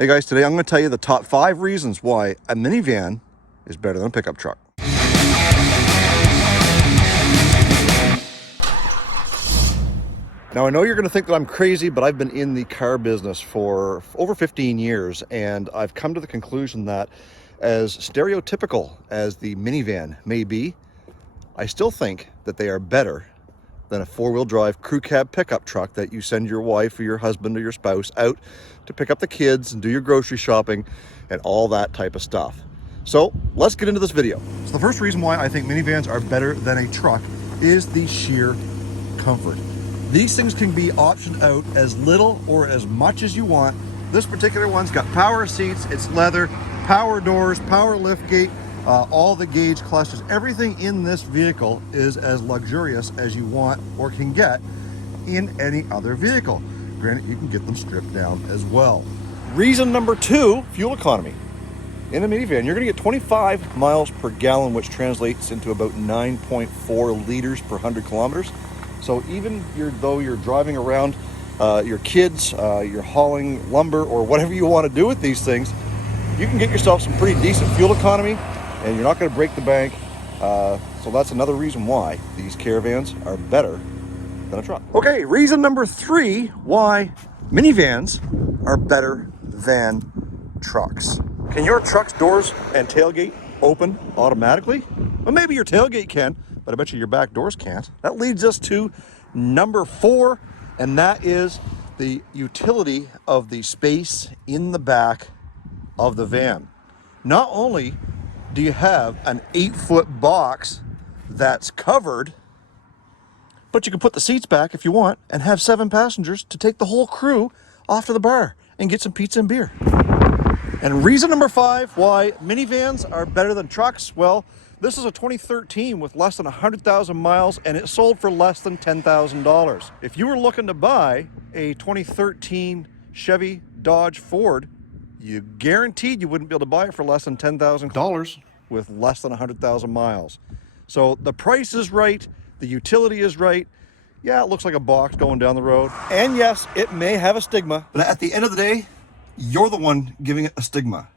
Hey guys, today I'm going to tell you the top 5 reasons why a minivan is better than a pickup truck. Now I know you're going to think that I'm crazy, but I've been in the car business for over 15 years and I've come to the conclusion that as stereotypical as the minivan may be, I still think that they are better than a 4-wheel drive crew cab pickup truck that you send your wife or your husband or your spouse out to pick up the kids and do your grocery shopping and all that type of stuff. So let's get into this video. So the first reason why I think minivans are better than a truck is the sheer comfort. These things can be optioned out as little or as much as you want. This particular one's got power seats, it's leather, power doors, power lift gate, all the gauge clusters. Everything in this vehicle is as luxurious as you want or can get in any other vehicle. Granted, you can get them stripped down as well. Reason number 2, fuel economy. In a minivan, you're going to get 25 miles per gallon, which translates into about 9.4 liters per 100 kilometers. So even though you're driving around your kids, you're hauling lumber or whatever you want to do with these things, you can get yourself some pretty decent fuel economy and you're not going to break the bank. So that's another reason why these caravans are better than a truck. Okay, reason number 3 why minivans are better than trucks. Can your truck's doors and tailgate open automatically? Well, maybe your tailgate can, but I bet you your back doors can't. That leads us to number 4, and that is the utility of the space in the back of the van. Not only do you have an 8-foot box that's covered, but you can put the seats back if you want and have 7 passengers to take the whole crew off to the bar and get some pizza and beer. And reason number 5 why minivans are better than trucks, well, this is a 2013 with less than 100,000 miles and it sold for less than $10,000. If you were looking to buy a 2013 Chevy, Dodge, Ford, you guaranteed you wouldn't be able to buy it for less than $10,000 with less than 100,000 miles. So the price is right, the utility is right. Yeah, it looks like a box going down the road. And yes, it may have a stigma, but at the end of the day, you're the one giving it a stigma.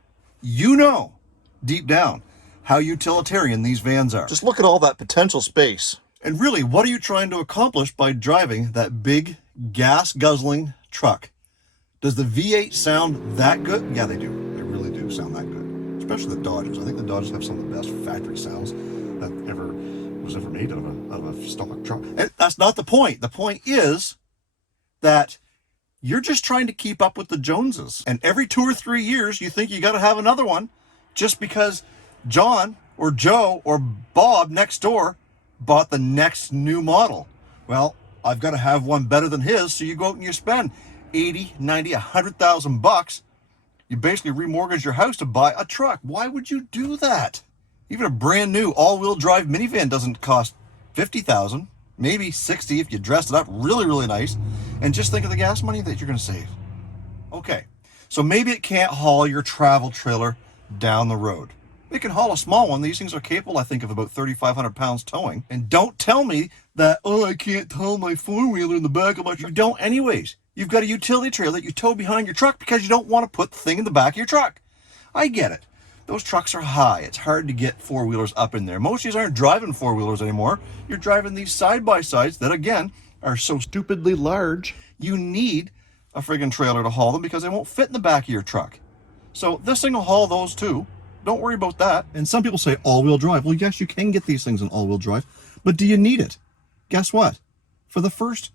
You know, deep down, how utilitarian these vans are. Just look at all that potential space. And really, what are you trying to accomplish by driving that big gas-guzzling truck? Does the V8 sound that good? Yeah, they do. They really do sound that good. Especially the Dodges. I think the Dodges have some of the best factory sounds that was ever made out of a stock truck. And that's not the point. The point is that you're just trying to keep up with the Joneses. And every 2 or 3 years, you think you got to have another one just because John or Joe or Bob next door bought the next new model. Well, I've got to have one better than his, so you go out and you spend 80, 90, 100,000 bucks. You basically remortgage your house to buy a truck. Why would you do that? Even a brand new all-wheel drive minivan doesn't cost 50,000, maybe 60 if you dress it up really, really nice. And just think of the gas money that you're going to save. Okay, so maybe it can't haul your travel trailer down the road. It can haul a small one. These things are capable, I think, of about 3,500 pounds towing. And don't tell me that, oh, I can't tow my 4-wheeler in the back of my truck. You don't anyways. You've got a utility trailer that you tow behind your truck because you don't want to put the thing in the back of your truck. I get it. Those trucks are high. It's hard to get 4-wheelers up in there. Most of these aren't driving 4-wheelers anymore. You're driving these side-by-sides that, again, are so stupidly large, you need a friggin' trailer to haul them because they won't fit in the back of your truck. So this thing will haul those too. Don't worry about that. And some people say all-wheel drive. Well, yes, you can get these things in all-wheel drive, but do you need it? Guess what? For the first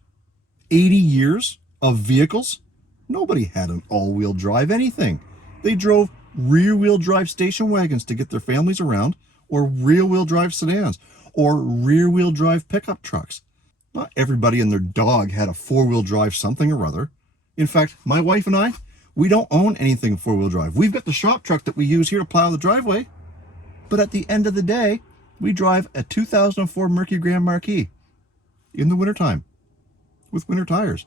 80 years of vehicles, nobody had an all-wheel drive anything. They drove rear-wheel drive station wagons to get their families around, or rear-wheel drive sedans, or rear-wheel drive pickup trucks. Not everybody and their dog had a 4-wheel drive something or other. In fact, my wife and I, we don't own anything 4-wheel drive. We've got the shop truck that we use here to plow the driveway, but at the end of the day, we drive a 2004 Mercury Grand Marquis in the wintertime with winter tires.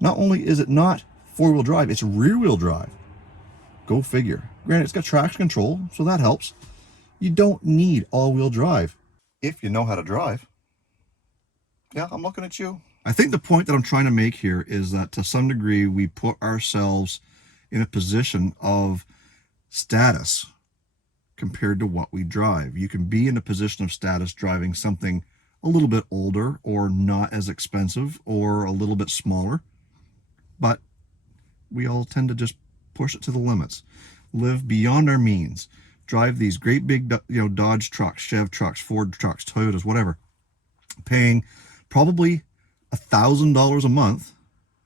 Not only is it not 4-wheel drive, it's rear-wheel drive. Go figure. Granted, it's got traction control, so that helps. You don't need all-wheel drive if you know how to drive. Yeah, I'm looking at you. I think the point that I'm trying to make here is that to some degree we put ourselves in a position of status compared to what we drive. You can be in a position of status driving something a little bit older or not as expensive or a little bit smaller, but we all tend to just push it to the limits, live beyond our means, drive these great big, Dodge trucks, Chev trucks, Ford trucks, Toyotas, whatever, paying probably $1,000 a month,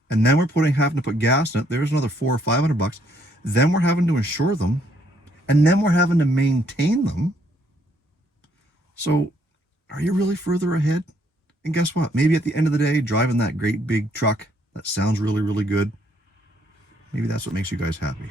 and then we're having to put gas in it. There's another $400 or $500. Then we're having to insure them, and then we're having to maintain them. So are you really further ahead? And guess what? Maybe at the end of the day, driving that great big truck that sounds really, really good, maybe that's what makes you guys happy.